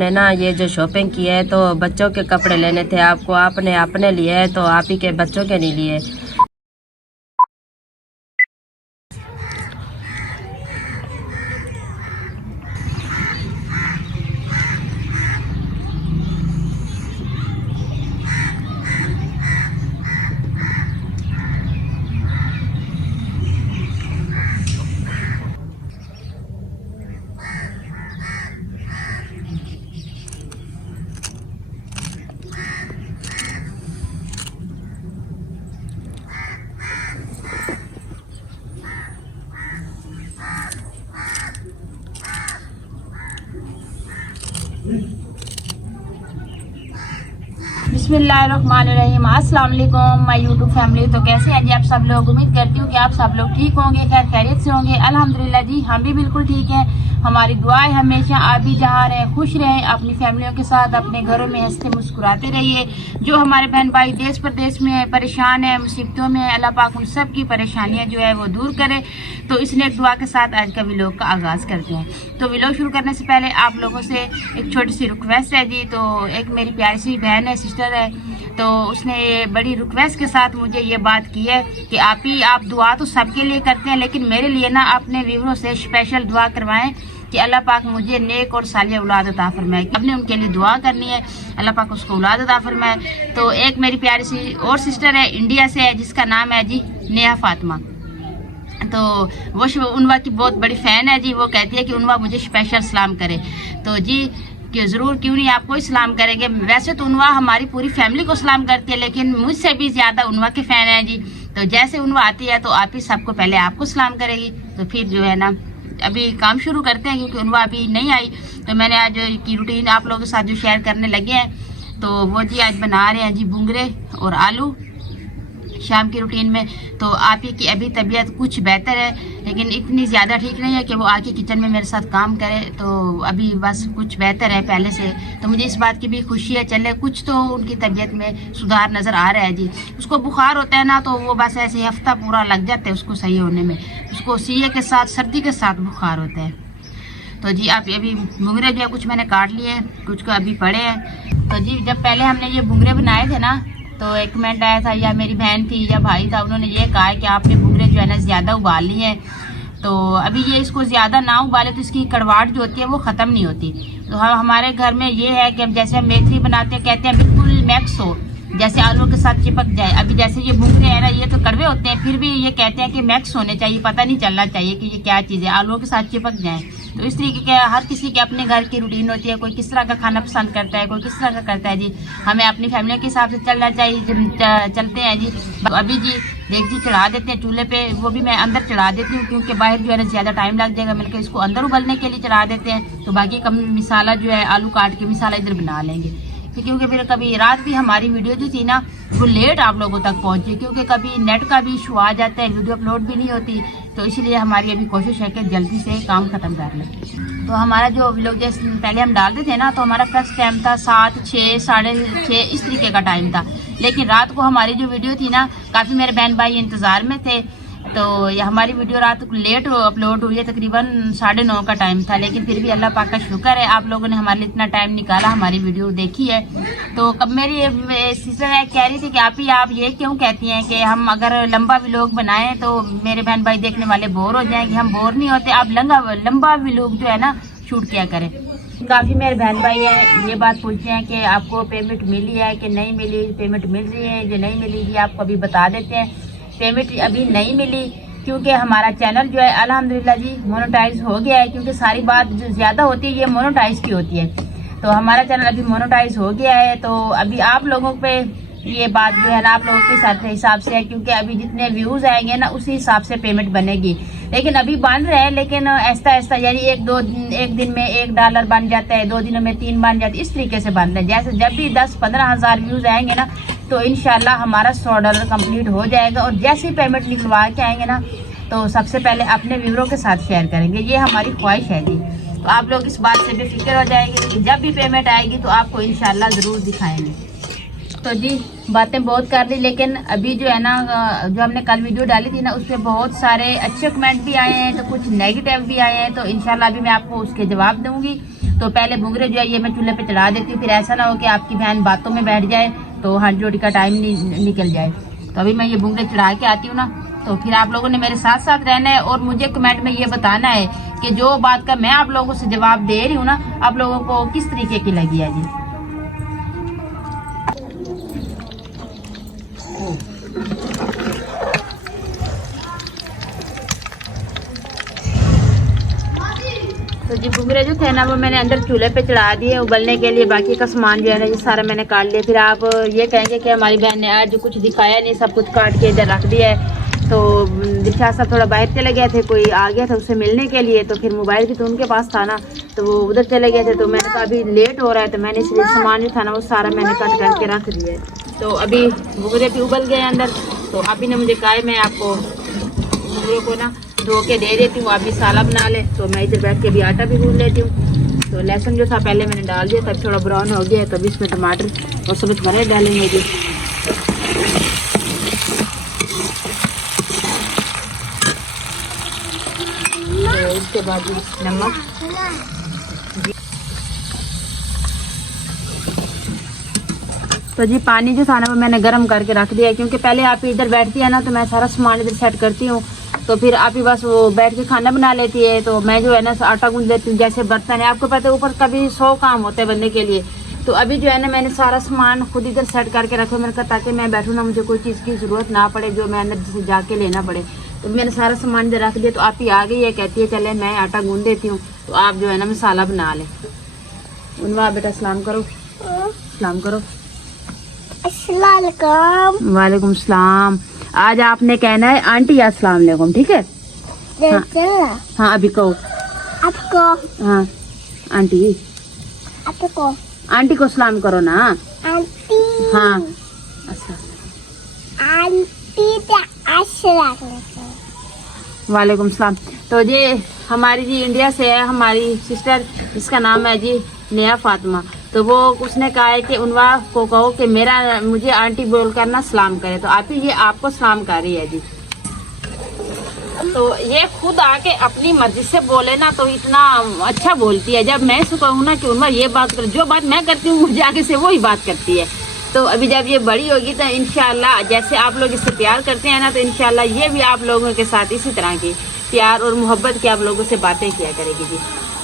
ने ना ये जो शॉपिंग की है तो बच्चों के कपड़े लेने थे आपको, आपने अपने लिए है तो आप ही के बच्चों के नहीं लिए। बिस्मिल्लाहिर्रहमानिर्रहीम। अस्सलाम वालेकुम माय यूट्यूब फैमिली। तो कैसे हैं जी आप सब लोग? उम्मीद करती हूँ कि आप सब लोग ठीक होंगे, खैर खैरियत से होंगे। अल्हम्दुलिल्लाह जी हम भी बिल्कुल ठीक हैं। हमारी दुआ है हमेशा आप भी जहाँ रहें खुश रहें, अपनी फैमिलियों के साथ अपने घरों में हंसते मुस्कुराते रहिए। जो हमारे बहन भाई देश प्रदेश में परेशान है, मुसीबतों में, अल्लाह पाक उन सब की परेशानियाँ जो है वो दूर करे। तो इसलिए एक दुआ के साथ आज का व्लॉग का आगाज़ करते हैं। तो व्लॉग शुरू करने से पहले आप लोगों से एक छोटी सी रिक्वेस्ट है जी। तो एक मेरी प्यारी सी बहन है, सिस्टर है, तो उसने बड़ी रिक्वेस्ट के साथ मुझे ये बात की है कि आप दुआ तो सबके लिए करते हैं, लेकिन मेरे लिए ना अपने व्यूअरों से स्पेशल दुआ करवाएं कि अल्लाह पाक मुझे नेक और सालिया औलाद अता फरमाए। अपने उनके लिए दुआ करनी है, अल्लाह पाक उसको औलाद अता फरमाए। तो एक मेरी प्यारी सी और सिस्टर है, इंडिया से है, जिसका नाम है जी नेहा फातिमा। तो वो उनवा की बहुत बड़ी फ़ैन है जी। वो कहती है कि उनवा मुझे स्पेशल सलाम करे। तो जी कि ज़रूर, क्यों नहीं, आपको ही सलाम करेंगे। वैसे तो उनवा हमारी पूरी फैमिली को सलाम करती है, लेकिन मुझसे भी ज़्यादा उनवा के फ़ैन है जी। तो जैसे उनवा आती है तो आप ही सबको पहले आपको सलाम करेगी। तो फिर जो है ना अभी काम शुरू करते हैं, क्योंकि उनवा अभी नहीं आई। तो मैंने आज की रूटीन आप लोगों के साथ जो शेयर करने लगे हैं, तो वो जी आज बना रहे हैं जी बुंगरे और आलू शाम की रूटीन में। तो आप ही की अभी तबीयत कुछ बेहतर है, लेकिन इतनी ज़्यादा ठीक नहीं है कि वो आके किचन में मेरे साथ काम करे। तो अभी बस कुछ बेहतर है पहले से। तो मुझे इस बात की भी खुशी है, चले कुछ तो उनकी तबीयत में सुधार नज़र आ रहा है जी। उसको बुखार होता है ना, तो वो बस ऐसे हफ्ता पूरा लग जाता है उसको सही होने में। उसको सीए के साथ, सर्दी के साथ बुखार होता है। तो जी आप अभी बुंगरे जो है कुछ मैंने काट लिए हैं, कुछ को अभी पड़े हैं। तो जी जब पहले हमने ये बुंगरे बनाए थे ना, तो एक कमेंट आया था, या मेरी बहन थी या भाई था, उन्होंने ये कहा है कि आपने बुंगरे जो है ना ज़्यादा उबाल ली है। तो अभी ये इसको ज़्यादा ना उबाले तो इसकी कड़वाहट जो होती है वो ख़त्म नहीं होती। तो हमारे घर में ये है कि जैसे हम मेथी बनाते हैं, कहते हैं बिल्कुल मैक्स हो, जैसे आलू के साथ चिपक जाए। अभी जैसे ये बुंगरे है ना, ये तो कड़वे होते हैं, फिर भी ये कहते हैं कि मैक्स होने चाहिए, पता नहीं चलना चाहिए कि ये क्या चीज़ है, आलू के साथ चिपक जाए। तो इस तरीके के हर किसी के अपने घर की रूटीन होती है, कोई किस तरह का खाना पसंद करता है, कोई किस तरह का करता है जी। हमें अपनी फैमिली के हिसाब से चलना चाहिए। चलते हैं जी। अभी जी देख जी चढ़ा देते हैं चूल्हे पे, वो भी मैं अंदर चढ़ा देती हूँ, क्योंकि बाहर जो है ना ज़्यादा टाइम लग जाएगा। मैंने कहा इसको अंदर उबलने के लिए चढ़ा देते हैं, तो बाकी का मिसाला जो है आलू काट के मिसाला इधर बना लेंगे। तो क्योंकि फिर कभी रात भी हमारी वीडियो जो थी ना वो लेट आप लोगों तक पहुंची, क्योंकि कभी नेट का भी इशू आ जाता है, वीडियो अपलोड भी नहीं होती। तो इसलिए हमारी अभी कोशिश है कि जल्दी से काम ख़त्म कर लें। तो हमारा जो व्लॉग जैसे पहले हम डालते थे ना, तो हमारा फिक्स टाइम था 7, 6, 6:30 इस तरीके का टाइम था। लेकिन रात को हमारी जो वीडियो थी ना, काफ़ी मेरे बहन भाई इंतज़ार में थे। तो ये हमारी वीडियो रात को लेट अपलोड हुई है, तकरीबन 9:30 का टाइम था। लेकिन फिर भी अल्लाह पाक का शुक्र है, आप लोगों ने हमारे लिए इतना टाइम निकाला, हमारी वीडियो देखी है। तो कब मेरी सिस्टर है कह रही थी कि आप ये क्यों कहती हैं कि हम अगर लंबा व्लॉग बनाएं तो मेरे बहन भाई देखने वाले बोर हो जाएंगे। हम बोर नहीं होते, आप लंबा व्लॉग जो है ना शूट किया करें। काफ़ी मेरे बहन भाई हैं ये बात पूछते हैं कि आपको पेमेंट मिली है कि नहीं मिली, पेमेंट मिल रही है जो नहीं मिली, ये आपको अभी बता देते हैं। पेमेंट अभी नहीं मिली क्योंकि हमारा चैनल जो है अल्हम्दुलिल्लाह जी मोनेटाइज हो गया है, क्योंकि सारी बात जो ज़्यादा होती है ये मोनेटाइज की होती है। तो हमारा चैनल अभी मोनेटाइज हो गया है। तो अभी आप लोगों पे ये बात जो है ना आप लोगों के हिसाब से है, क्योंकि अभी जितने व्यूज़ आएंगे ना उसी हिसाब से पेमेंट बनेगी। लेकिन अभी बन रहे हैं, लेकिन ऐसा यानी एक दिन में $1 बन जाता है, 2 दिनों में 3 बन जाते, इस तरीके से बन रहे हैं। जैसे जब भी 10-15 हज़ार व्यूज़ आएंगे ना, तो इंशाल्लाह हमारा $100 कंप्लीट हो जाएगा। और जैसे ही पेमेंट निकलवा के आएंगे ना, तो सबसे पहले अपने व्यूअरों के साथ शेयर करेंगे। ये हमारी ख्वाहिश है जी। तो आप लोग इस बात से बेफिक्र हो जाएंगे कि जब भी पेमेंट आएगी तो आपको इंशाल्लाह ज़रूर दिखाएंगे। तो जी बातें बहुत कर ली, लेकिन अभी जो है ना जो हमने कल वीडियो डाली थी ना, उस पर बहुत सारे अच्छे कमेंट भी आए हैं, तो कुछ नेगेटिव भी आए हैं। तो इंशाल्लाह अभी मैं आपको उसके जवाब दूंगी। तो पहले बुंगरे जो है ये मैं चूल्हे पे चढ़ा देती हूँ, फिर ऐसा ना हो कि आपकी बहन बातों में बैठ जाए तो हांडी रोटी का टाइम निकल जाए। तो अभी मैं ये बुंगरे चढ़ा के आती हूँ ना, तो फिर आप लोगों ने मेरे साथ साथ रहना है और मुझे कमेंट में ये बताना है कि जो बात का मैं आप लोगों से जवाब दे रही हूँ ना, आप लोगों को किस तरीके की लगी है जी। तो जी बुंगरे जो थे ना वो मैंने अंदर चूल्हे पे चढ़ा दिए उबलने के लिए। बाकी का सामान जो है ना ये सारा मैंने काट लिया। फिर आप ये कहेंगे कि हमारी बहन ने आज कुछ दिखाया नहीं, सब कुछ काट के इधर रख दिया है। तो दिलशाद साहब थोड़ा बाहर चले गए थे, कोई आ गया था उससे मिलने के लिए, तो फिर मोबाइल भी तो उनके पास था ना, तो वो उधर चले गए थे। तो मैंने कहा अभी लेट हो रहा है, तो मैंने इसलिए सामान जो था ना वो सारा मैंने कट करके रख दिया है। तो अभी बुंगरे भी उबल गए अंदर। तो अभी ने मुझे कहा है मैं आपको बुंगरों को ना धो के दे देती हूँ, आप भी साला बना ले। तो मैं इधर बैठ के अभी आटा भी गूंद लेती हूँ। तो लहसुन जो था पहले मैंने डाल दिया था, थोड़ा ब्राउन हो गया है, तो अभी इसमें टमाटर और सब्ज़ मरच डालेंगे जी। तो उसके बाद नमक, तो जी पानी जो था ना वो मैंने गर्म करके रख दिया, क्योंकि पहले आप इधर बैठती है ना तो मैं सारा सामान इधर सेट करती हूँ, तो फिर आप ही बस वो बैठ के खाना बना लेती है। तो मैं जो है ना आटा गूंद लेती हूँ, जैसे बर्तन है, आपको पता है ऊपर कभी 100 काम होते हैं बनने के लिए। तो अभी जो है ना मैंने सारा सामान खुद इधर सेट करके रखा, मैंने कहा ताकि मैं बैठूँ ना मुझे कोई चीज़ की ज़रूरत ना पड़े जो मैं अंदर से जाके लेना पड़े। तो मैंने सारा सामान इधर रख दिया। तो आप ही आ गई है, कहती है चले मैं आटा गूंद देती हूँ, तो आप जो है ना मसाला बना लें। उनवा बेटा सलाम करो, सलाम करो। अस्सलाम वालेकुम सलाम। आज आपने कहना है आंटी अस्सलाम वालेकुम, ठीक है? हाँ, हाँ अभी कहो आपको। हाँ आंटी, आपको आंटी को सलाम करो ना आंटी। हाँ वालेकुम सलाम। तो जी हमारी जी इंडिया से है हमारी सिस्टर, जिसका नाम है जी नेहा फातिमा। तो वो उसने कहा है कि उनवा को कहो कि मुझे आंटी बोलकर ना सलाम करे। तो आप ही ये आपको सलाम कर रही है जी। तो ये खुद आके अपनी मर्जी से बोले ना तो इतना अच्छा बोलती है। जब मैं इसको कहूँ ना कि उनवा ये बात कर, जो बात मैं करती हूँ मुझे आगे से वो ही बात करती है। तो अभी जब ये बड़ी होगी तो इंशाल्लाह जैसे आप लोग इससे प्यार करते हैं ना, तो इंशाल्लाह ये भी आप लोगों के साथ इसी तरह की प्यार और मोहब्बत की आप लोगों से बातें किया करेगी जी।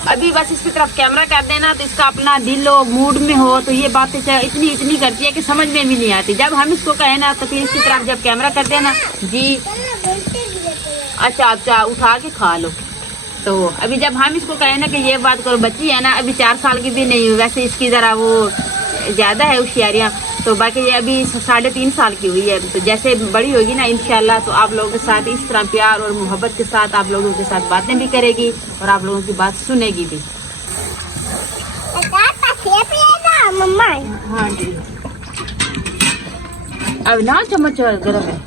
अभी बस इसकी तरफ कैमरा कर देना तो इसका अपना दिल हो, मूड में हो, तो ये बातें इतनी करती है कि समझ में भी नहीं आती। जब हम इसको कहें ना तो फिर इसकी तरफ जब कैमरा कर देना जी, अच्छा उठा के खा लो। तो अभी जब हम इसको कहें ना कि ये बात करो, बच्ची है ना अभी 4 साल की भी नहीं हुई, वैसे इसकी ज़रा वो ज़्यादा है होशियारियाँ, तो बाकी ये अभी 3.5 साल की हुई है। तो जैसे बड़ी होगी ना इंशाल्लाह तो आप लोगों के साथ इस तरह प्यार और मोहब्बत के साथ आप लोगों के साथ बातें भी करेगी और आप लोगों की बात सुनेगी भी। हाँ जी अब ना चम्मच गर्म है।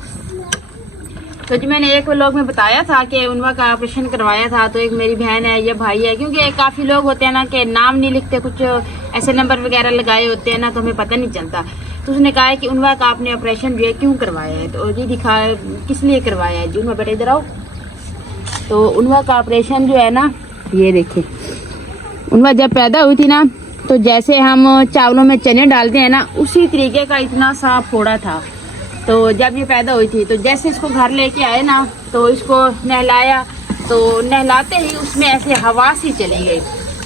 तो जी मैंने एक लोग में बताया था कि उनका का ऑपरेशन करवाया था। तो एक मेरी बहन है, ये भाई है, क्योंकि काफ़ी लोग होते हैं ना कि नाम नहीं लिखते, कुछ ऐसे नंबर वगैरह लगाए होते हैं ना तो हमें पता नहीं चलता। तो उसने कहा है कि उनका का आपने ऑपरेशन जो है क्यों करवाया है। तो जी दिखा किस लिए करवाया है जी, उनका बेटा इधर आओ। तो उनका का ऑपरेशन जो है ना ये देखिए, उनका जब पैदा हुई थी ना तो जैसे हम चावलों में चने डालते हैं ना उसी तरीके का इतना सा फोड़ा था। तो जब ये पैदा हुई थी तो जैसे इसको घर लेके आए ना तो इसको नहलाया, तो नहलाते ही उसमें ऐसे हवा सी चली गई।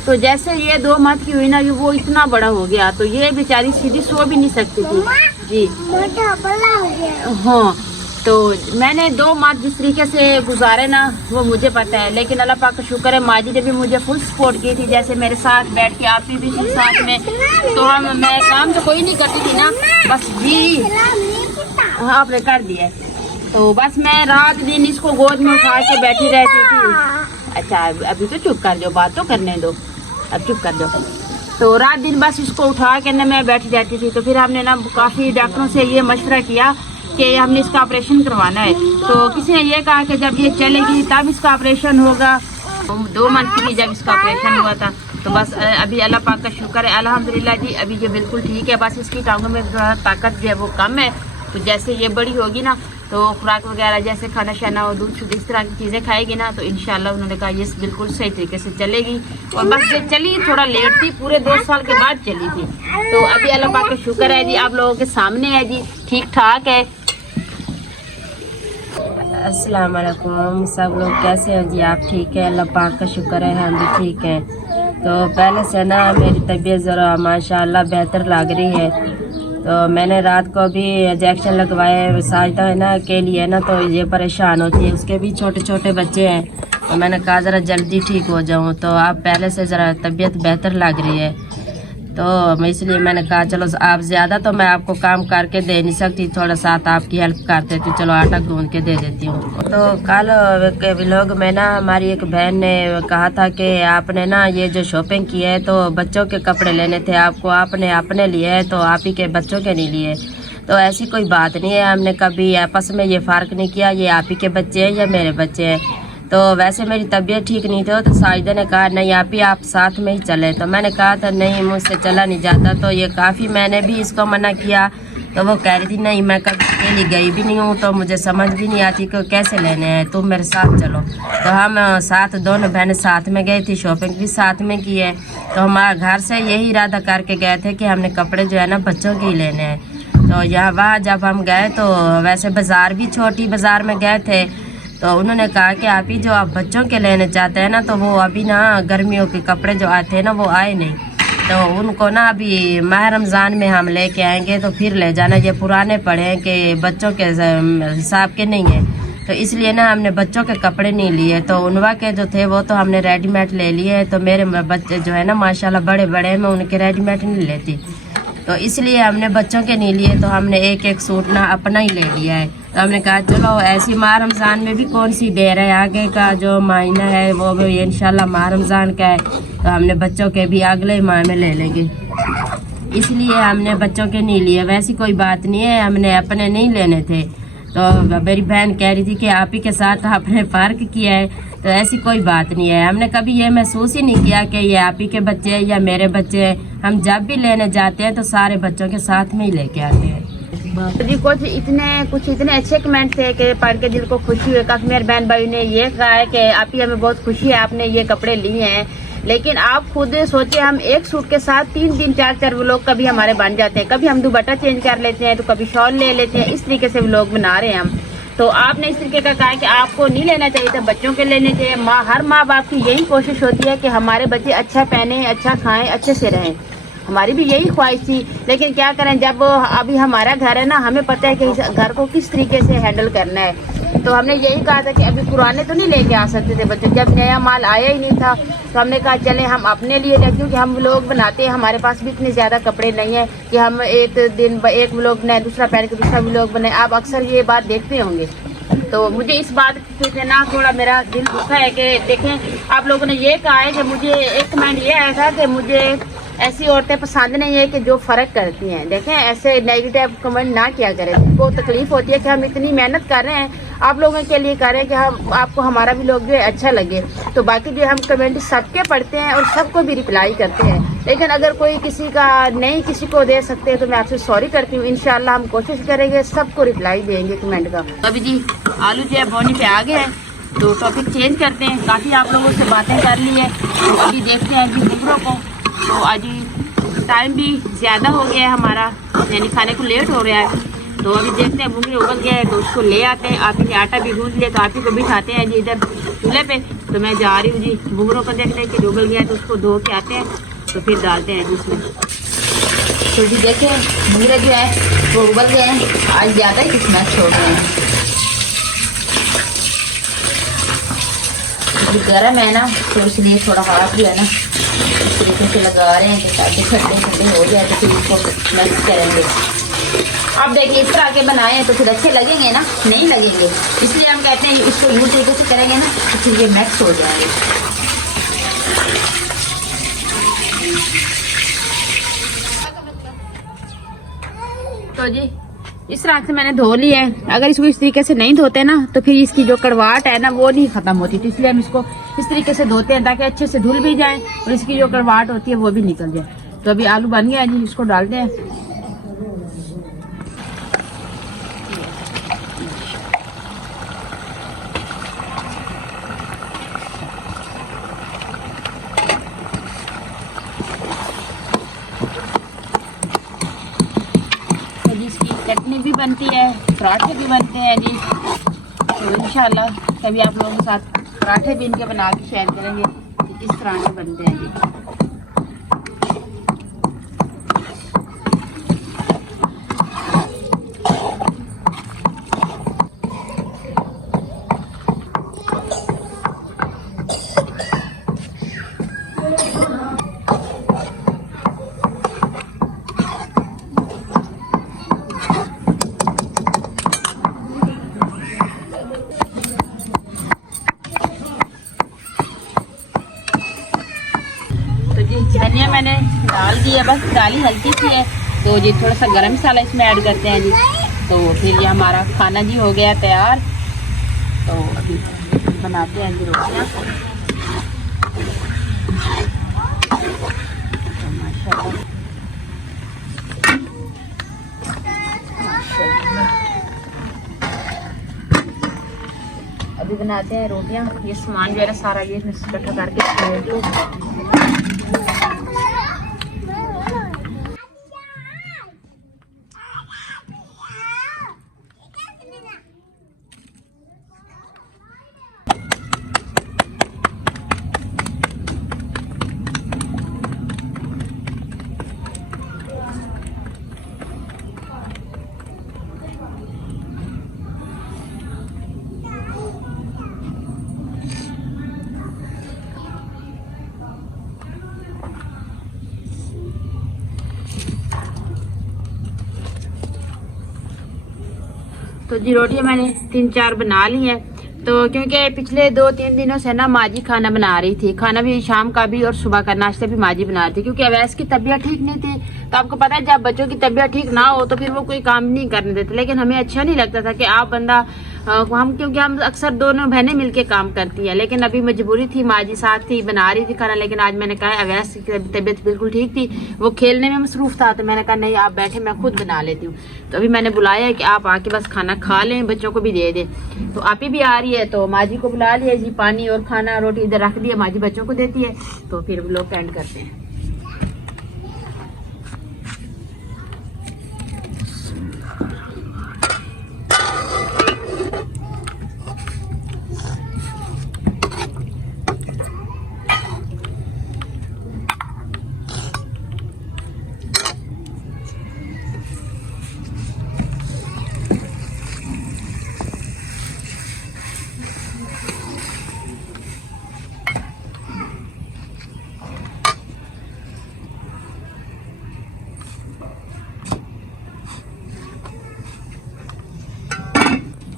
तो जैसे ये 2 माह की हुई ना वो इतना बड़ा हो गया, तो ये बेचारी सीधी सो भी नहीं सकती थी जी। हाँ तो मैंने 2 माह जिस तरीके से गुजारे ना वो मुझे पता है, लेकिन अल्लाह पाक का शुक्र है माजी ने भी मुझे फुल सपोर्ट की थी। जैसे मेरे साथ बैठ के आप भी साथ में, तो मैं काम तो कोई नहीं करती थी ना, बस जी हाँ आपने कर दिया। तो बस मैं रात दिन इसको गोद में उठा के बैठी रहती थी। अच्छा अभी तो चुप कर दो, बात तो करने दो, अब चुप कर दो। तो रात दिन बस इसको उठा के ना मैं बैठी रहती थी। तो फिर हमने ना काफ़ी डॉक्टरों से ये मशवरा किया कि हमने इसका ऑपरेशन करवाना है। तो किसी ने ये कहा कि जब ये चलेगी तब इसका ऑपरेशन होगा। 2 मंथ की जब इसका ऑपरेशन हुआ था। तो बस अभी अल्लाह पाक का शुक्र है अल्हम्दुलिल्लाह जी, अभी ये बिल्कुल ठीक है। बस इसकी टांगों में थोड़ा ताकत जो है वो कम है। तो जैसे ये बड़ी होगी ना तो खुराक वगैरह जैसे खाना शाना और दूध शुद्ध इस तरह की चीज़ें खाएगी ना, तो इंशाल्लाह उन्होंने कहा ये बिल्कुल सही तरीके से चलेगी। और बस ये चली थोड़ा लेट थी, पूरे 2 साल के बाद चली थी। तो अभी अल्लाह पाक का शुक्र है जी, आप लोगों के सामने है जी, ठीक ठाक है। अस्सलाम वालेकुम, सब लोग कैसे हैं जी? आप ठीक है? अल्लाह पाक का शुक्र है, हम भी ठीक हैं। तो पहले से ना मेरी तबीयत ज़रा माशाल्लाह बेहतर लग रही है। तो मैंने रात को भी इंजेक्शन लगवाए, साजिदा है ना अकेली है ना, तो ये परेशान होती है, उसके भी छोटे छोटे बच्चे हैं। तो मैंने कहा ज़रा जल्दी ठीक हो जाऊँ, तो अब पहले से ज़रा तबीयत बेहतर लग रही है। तो इसलिए मैंने कहा चलो आप ज़्यादा तो मैं आपको काम करके दे नहीं सकती, थोड़ा साथ आपकी हेल्प कर देती, चलो आटा गूंद के दे देती हूँ। तो कल के व्लॉग में ना हमारी एक बहन ने कहा था कि आपने ना ये जो शॉपिंग की है तो बच्चों के कपड़े लेने थे आपको, आपने अपने लिए है तो आप ही के बच्चों के नहीं लिए। तो ऐसी कोई बात नहीं है, हमने कभी आपस में ये फ़र्क नहीं किया ये आप ही के बच्चे हैं या मेरे बच्चे हैं। तो वैसे मेरी तबीयत ठीक नहीं थी, तो साजिदा ने कहा नहीं आप साथ में ही चले। तो मैंने कहा था नहीं मुझसे चला नहीं जाता। तो ये काफ़ी मैंने भी इसको मना किया, तो वो कह रही थी नहीं मैं कभी अकेली गई भी नहीं हूँ, तो मुझे समझ भी नहीं आती कि कैसे लेने हैं, तुम मेरे साथ चलो। तो हम साथ दोनों बहनें साथ में गई थी, शॉपिंग भी साथ में की है। तो हमारा घर से यही इरादा करके गए थे कि हमने कपड़े जो है ना बच्चों के ही लेने हैं। तो यहाँ वहाँ जब हम गए तो वैसे बाज़ार भी छोटी बाज़ार में गए थे, तो उन्होंने कहा कि आप ही जो आप बच्चों के लेने चाहते हैं ना, तो वो अभी ना गर्मियों के कपड़े जो आते हैं ना वो आए नहीं, तो उनको ना अभी माह रमज़ान में हम लेके आएंगे तो फिर ले जाना, ये पुराने पड़े हैं कि बच्चों के हिसाब के नहीं है। तो इसलिए ना हमने बच्चों के कपड़े नहीं लिए, तो उनवा के जो थे वो तो हमने रेडीमेड ले लिए। तो मेरे बच्चे जो है ना माशाल्लाह बड़े बड़े हैं, मैं उनके रेडीमेड नहीं लेती, तो इसलिए हमने बच्चों के नहीं लिए। तो हमने एक एक सूट ना अपना ही ले लिया है। तो हमने कहा चलो ऐसी माह रमज़ान में भी कौन सी देर है, आगे का जो महीना है वो भी इंशाल्लाह माह रमज़ान का है, तो हमने बच्चों के भी अगले माह में ले लेंगे, इसलिए हमने बच्चों के नहीं लिए। वैसी कोई बात नहीं है, हमने अपने नहीं लेने थे। तो मेरी बहन कह रही थी कि आप ही के साथ आपने फ़र्क किया है, तो ऐसी कोई बात नहीं है। हमने कभी ये महसूस ही नहीं किया कि ये आप ही के बच्चे हैं या मेरे बच्चे हैं। हम जब भी लेने जाते हैं तो सारे बच्चों के साथ में ही लेके आते हैं। जी कुछ इतने अच्छे कमेंट थे कि पढ़ के दिल को खुशी हुई। काफी मेरे बहन भाई ने ये कहा है कि आप ही हमें बहुत खुशी है आपने ये कपड़े लिए हैं, लेकिन आप खुद सोचे हम एक सूट के साथ 3 4 व्लॉग कभी हमारे बन जाते हैं, कभी हम दुपट्टा चेंज कर लेते हैं तो कभी शॉल ले लेते हैं, इस तरीके से व्लॉग बना रहे हैं हम। तो आपने इस तरीके का कहा है कि आपको नहीं लेना चाहिए था, बच्चों के लेने चाहिए। हर माँ बाप की यही कोशिश होती है कि हमारे बच्चे अच्छा पहने, अच्छा खाएं, अच्छे से रहें, हमारी भी यही ख्वाहिश थी। लेकिन क्या करें, जब अभी हमारा घर है ना, हमें पता है कि इस घर को किस तरीके से हैंडल करना है। तो हमने यही कहा था कि अभी पुराने तो नहीं लेके आ सकते थे बच्चे, जब नया माल आया ही नहीं था तो हमने कहा चले हम अपने लिए लें, क्योंकि हम लोग बनाते हैं, हमारे पास भी इतने ज़्यादा कपड़े नहीं है कि हम एक दिन एक व्लॉग बनाए, दूसरा पहन के दूसरा व्लॉग बनाए। आप अक्सर ये बात देखते होंगे। तो मुझे इस बात से ना थोड़ा मेरा दिल दुखा है कि देखें आप लोगों ने ये कहा है कि मुझे एक कमेंट ये आया था कि मुझे ऐसी औरतें पसंद नहीं है कि जो फ़र्क करती हैं। देखें ऐसे नेगेटिव कमेंट ना किया करें, को तकलीफ होती है कि हम इतनी मेहनत कर रहे हैं आप लोगों के लिए कर रहे हैं कि हम आपको हमारा भी लोग जो है अच्छा लगे। तो बाकी जो हम कमेंट सबके पढ़ते हैं और सबको भी रिप्लाई करते हैं, लेकिन अगर कोई किसी का नहीं किसी को दे सकते हैं तो मैं आपसे सॉरी करती हूँ। इंशाल्लाह हम कोशिश करेंगे सबको रिप्लाई देंगे कमेंट का। अभी जी आलू जो है बोनी पे आ गया है, तो टॉपिक चेंज करते हैं। काफ़ी आप लोगों से बातें कर ली है, तो अभी देखते हैं जी बुकरों को। तो आज टाइम भी ज़्यादा हो गया है हमारा, यानी खाने को लेट हो रहा है। तो अभी देखते हैं बुंगे उबल गया है तो उसको ले आते हैं। आप ही आटा भी गूंद लिया, तो आप ही को बिठाते हैं जी इधर चूल्हे पे। तो मैं जा रही हूँ जी बुंगरों को देखते हैं कि उबल गया है तो उसको धो के आते हैं, तो फिर डालते हैं जी इसमें। तो जी देखें बुंगरे जो है वो उबल गए हैं, आज ज़्यादा ही किस्मत छोड़ रहे हैं। गर्म है ना तो इसलिए थोड़ा हाथ जो है ना इस तरीके से लगा रहे हैं कि ताकि ठंडे ठंडे हो जाए, तो फिर इसको मिक्स करेंगे। आप देखिए इस तरह के बनाए हैं तो फिर अच्छे लगेंगे ना, नहीं लगेंगे, इसलिए हम कहते हैं इसको यूँ तरीके से करेंगे ना तो फिर ये मिक्स हो जाएंगे। तो जी इस तरह से मैंने धो लिया है। अगर इसको इस तरीके से नहीं धोते ना तो फिर इसकी जो कड़वाहट है ना वो नहीं खत्म होती, तो इसलिए हम इसको इस तरीके से धोते हैं ताकि अच्छे से धुल भी जाए और इसकी जो कड़वाहट होती है वो भी निकल जाए। तो अभी आलू बन गया है जी, इसको डालते हैं। चटनी भी बनती है, पराठे भी बनते हैं जी। तो इंशाल्लाह कभी आप लोगों के साथ पराठे भी इनके बना के शेयर करेंगे कि किस तरह से बनते हैं जी। धनिया मैंने डाल दी है, बस डाली हल्की सी है। तो जी थोड़ा सा गरम मसाला इसमें ऐड करते हैं जी। तो फिर ये हमारा खाना जी हो गया तैयार। तो अभी बनाते हैं जी रोटियाँ। अभी बनाते हैं रोटियाँ। ये सामान जो है ना सारा ये इकट्ठा करके छोड़ दो। तो जी रोटियां मैंने 3-4 बना ली है। तो क्योंकि पिछले 2-3 दिनों से ना माँ जी खाना बना रही थी, खाना भी शाम का भी और सुबह का नाश्ता भी माँ जी बना रही थी। क्योंकि अवैस की तबीयत ठीक नहीं थी। तो आपको पता है जब बच्चों की तबीयत ठीक ना हो तो फिर वो कोई काम नहीं करने देते। लेकिन हमें अच्छा नहीं लगता था कि आप बंदा क्योंकि हम अक्सर दोनों बहनें मिलके काम करती है। लेकिन अभी मजबूरी थी, माँ जी साथ थी, बना रही थी खाना। लेकिन आज मैंने कहा अवैस की तबीयत बिल्कुल ठीक थी, वो खेलने में मसरूफ था। तो मैंने कहा नहीं आप बैठे, मैं खुद बना लेती हूँ। तो अभी मैंने बुलाया है कि आप आके बस खाना खा लें, बच्चों को भी दे दें। तो आप ही भी आ रही है तो माँ जी को बुला लिया जी। पानी और खाना रोटी इधर रख दिया, माँ जी बच्चों को देती है। तो फिर लोग एंड करते हैं।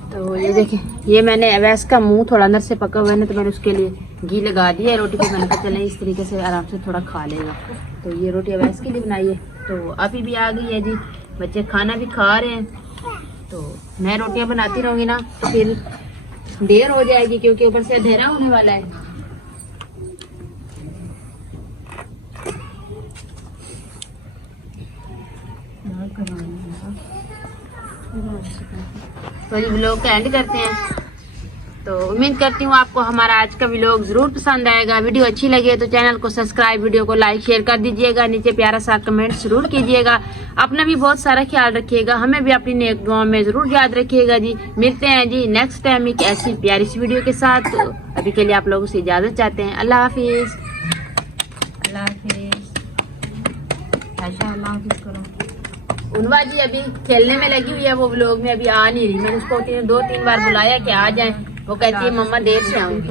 तो ये देखें, ये मैंने अवैस का मुंह थोड़ा अंदर से पका हुआ है ना, तो मैंने उसके लिए घी लगा दिया है रोटी पे। मैंने कहा चले इस तरीके से आराम से थोड़ा खा लेगा। तो ये रोटी अवैस के लिए बनाई है। तो अभी भी आ गई है जी, बच्चे खाना भी खा रहे हैं। तो मैं रोटियां बनाती रहूंगी ना तो फिर देर हो जाएगी, क्योंकि ऊपर से अंधेरा होने वाला है। तो ये व्लॉग का एंड करते हैं। तो उम्मीद करती हूँ आपको हमारा आज का व्लॉग जरूर पसंद आएगा। वीडियो अच्छी लगे तो चैनल को सब्सक्राइब, वीडियो को लाइक शेयर कर दीजिएगा। नीचे प्यारा सा कमेंट जरूर कीजिएगा। अपना भी बहुत सारा ख्याल रखिएगा, हमें भी अपनी नेक दुआ में जरूर याद रखिएगा जी। मिलते हैं जी नेक्स्ट टाइम एक ऐसी प्यारी सी वीडियो के साथ। तो अभी के लिए आप लोगों से इजाजत चाहते हैं। अल्लाह हाफिज। अल्लाह हाफिज। अल्लाह हाफिज करो। उनवा जी अभी खेलने में लगी हुई है, वो व्लॉग में अभी आ नहीं रही। मैंने उसको 2-3 बार बुलाया कि आ जाए, वो कहती है मम्मा देर से आऊंगी।